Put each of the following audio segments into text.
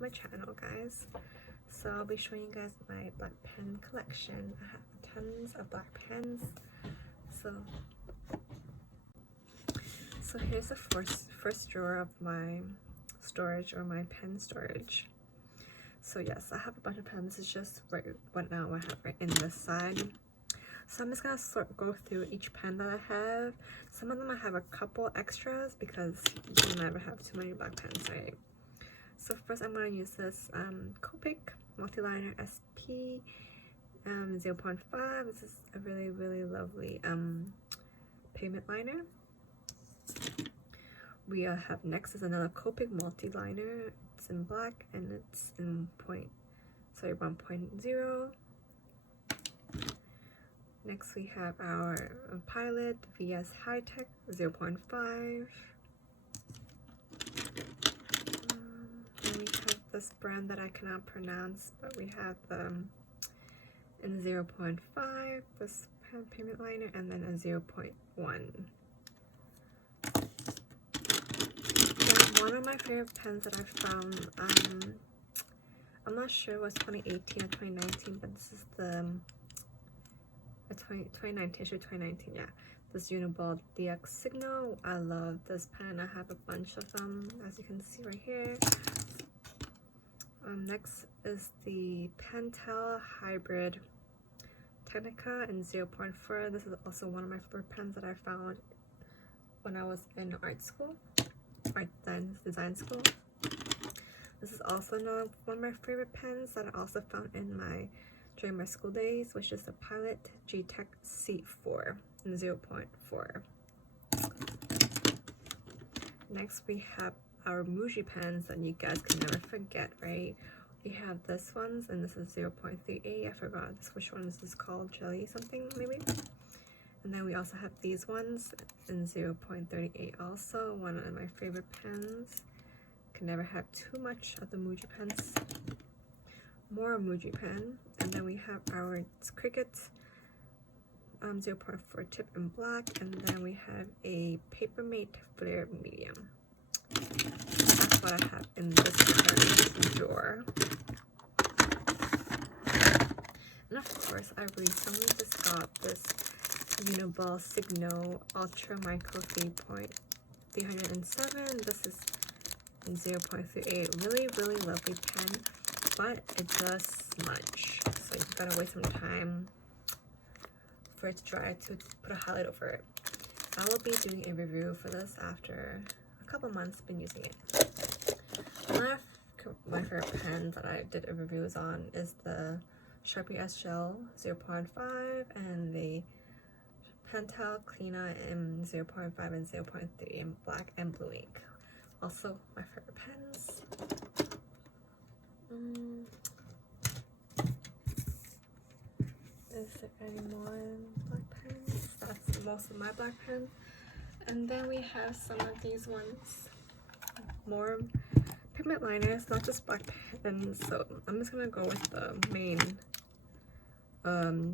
to my channel, guys. So I'll be showing you guys my black pen collection. I have tons of black pens. So here's the first drawer of my storage, or my pen storage. So yes, I have a bunch of pens. This is just right now I have right in this side. So I'm just gonna go through each pen that I have. Some of them I have a couple extras because you can never have too many black pens, right? So first I'm gonna use this Copic Multiliner SP 0.5. This is a really lovely pigment liner. We have next is another Copic Multiliner. It's in black and it's in 1.0. Next we have our Pilot VS High Tech 0.5. And we have this brand that I cannot pronounce, but we have in 0.5, this pigment liner, and then a 0.1. One of my favorite pens that I found, I'm not sure it was 2018 or 2019, but this is the 2019, sure 2019, yeah. This Uniball DX Signo. I love this pen. I have a bunch of them, as you can see right here. Next is the Pentel Hybrid Technica in 0.4. This is also one of my favorite pens that I found when I was in design school. This is also one of my favorite pens that I also found during my school days, which is the Pilot G-Tech C4 in 0.4. Next we have our Muji pens that you guys can never forget, right? We have this ones, and this is 0.38. I forgot which one this is called, Jelly something maybe. And then we also have these ones in 0.38, also one of my favorite pens. Can never have too much of the Muji pens. More Muji pen. And then we have our Cricut 0.4 tip in black, and then we have a Papermate Flare medium. That's what I have in this drawer. And of course, I recently just got this Uniball Signo Ultra Micro 3.307. This is 0.38. Really lovely pen, but it does smudge, so you gotta wait some time for it to dry to put a highlight over it. I will be doing a review for this after a couple months been using it. One of my favorite pens that I did reviews on is the Sharpie S-Gel 0.5 and the Pentel Clena in 0.5 and 0.3 in black and blue ink. Also my favorite pens. Is there any more black pens? That's most of my black pens. And then we have some of these ones. More pigment liners, not just black pens. So I'm just gonna go with the main,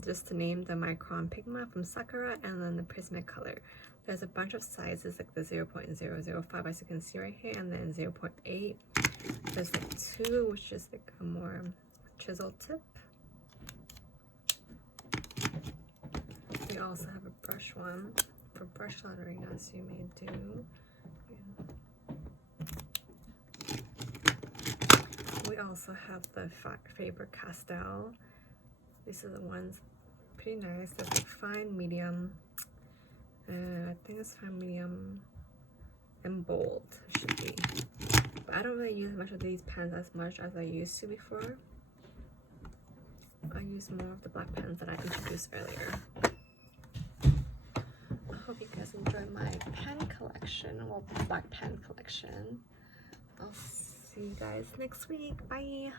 just to name the Micron Pigment from Sakura, and then the Prismacolor. There's a bunch of sizes, like the 0.005 as you can see right here, and then 0.8. There's like 2, which is like a more chisel tip. We also have a brush one for brush lettering, as you may do. We also have the Faber-Castell. These are the ones, pretty nice. There's like fine, medium, I think it's fine, medium, and bold should be. But I don't really use much of these pens as much as I used to before. I use more of the black pens that I introduced earlier. I hope you guys enjoyed my pen collection, well, black pen collection. I'll see you guys next week. Bye!